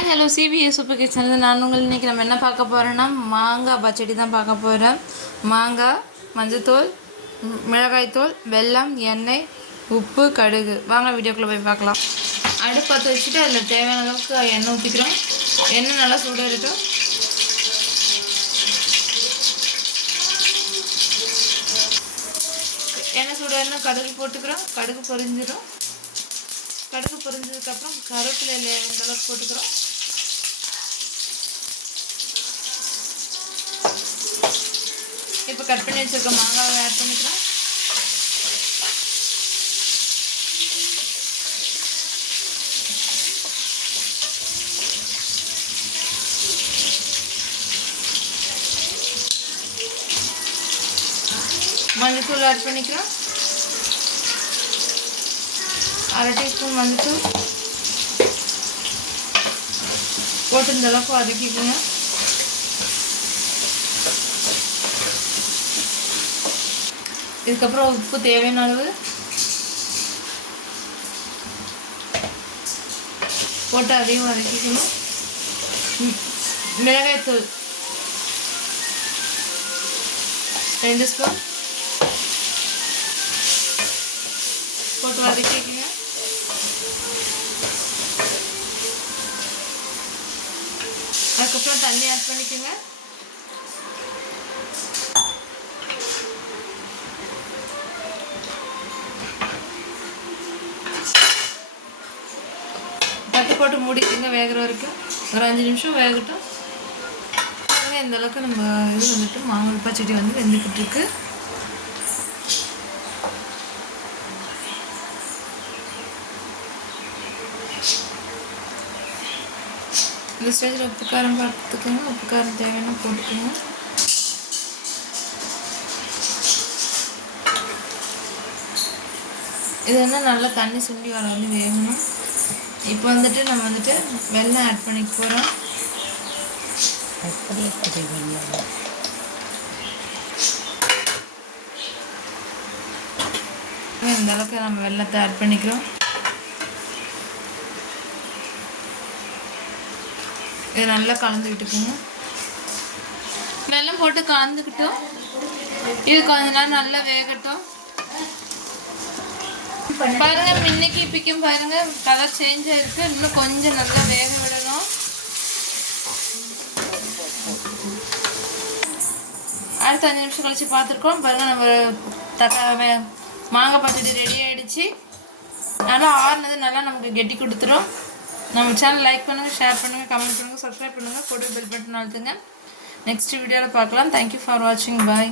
Hi hello CBS super kitchen. நான் உங்கள் இன்றைக்கி நம்ம என்ன பார்க்க போகிறோன்னா மாங்காய் பச்சடி தான் பார்க்க போகிறோம். மாங்காய், மஞ்சத்தூள், மிளகாய்த்தூள், வெல்லம், எண்ணெய், உப்பு, கடுகு. வாங்க வீடியோக்குள்ளே போய் பார்க்கலாம். அடுப்பு பற்ற வச்சுட்டு அதில் தேவையான அளவுக்கு எண்ணெய் ஊற்றிக்கிறோம். எண்ணெய் நல்லா சூடாக இருக்கும். எண்ணெய் சூடாக கடுகு போட்டுக்கிறோம். கடுகு பொரிஞ்சிடும். கடுகு பொரிஞ்சதுக்கப்புறம் கருவேப்பிலை இந்த அளவுக்கு போட்டுக்கிறோம். இப்போ கட் பண்ணி வச்சுருக்க மாங்காவை ஆட் பண்ணிக்கிறோம். மஞ்சத்தூள் ஆட் பண்ணிக்கிறோம். 1/2 டீஸ்பூன் மஞ்சத்தூள் போட்டு இந்த அளவுக்கு வதக்கிக்கோங்க. இதுக்கப்புறம் உப்பு தேவையான அளவு போட்டு அதையும் வதக்கிக்கணும். மிளகாய்த்தூள் 2 ஸ்பூன் போட்டு வதக்கிக்கோங்க. அதுக்கப்புறம் தண்ணி ஆட் பண்ணிக்கோங்க. தட்டு போட்டு மூடிக்கோங்க வேகிற வரைக்கும். ஒரு 5 நிமிஷம் வேகட்டும். இந்த அளவுக்கு நம்ம இது வந்துட்டு மாங்காய் பச்சடி வந்து வெந்துக்கிட்டு இருக்கு. இந்த ஸ்டேஜில் உப்பு காரம் பார்த்துக்கோங்க. உப்பு காரம் தேவையான போட்டுக்கோங்க. இது வந்து நல்லா தண்ணி சுண்டி வர வந்து வேகணும். இப்போ வந்துட்டு நம்ம வந்துட்டு வெல்லம் ஆட் பண்ணிக்க போகிறோம். இந்த அளவுக்கு நம்ம வெல்லத்தை ஆட் பண்ணிக்கிறோம். இது நல்லா கலந்து விட்டுக்கோங்க. வெல்லம் போட்டு கலந்துக்கிட்டோம். இது கொஞ்ச நேரம் நல்லா வேகட்டும். பாருங்க, இன்னைக்கு இப்போக்கும் பாருங்க கலர் சேஞ்ச் ஆயிருக்கு. இன்னும் கொஞ்சம் நல்லா வேக விடணும். அடுத்த 5 நிமிஷம் கழிச்சு பார்த்துருக்கோம். பாருங்க, நம்ம மாங்காய் பச்சடி ரெடி ஆகிடுச்சு. நல்லா ஆறுனது நல்லா நமக்கு கெட்டி கொடுத்துரும். நம்ம சேனல் லைக் பண்ணுங்கள், ஷேர் பண்ணுங்கள், கமெண்ட் பண்ணுங்கள், சப்ஸ்கிரைப் பண்ணுங்கள், கூட பெல் பட்டன் அழுத்துங்க. நெக்ஸ்ட் வீடியோவில் பார்க்கலாம். தேங்க்யூ ஃபார் வாட்சிங். பாய்.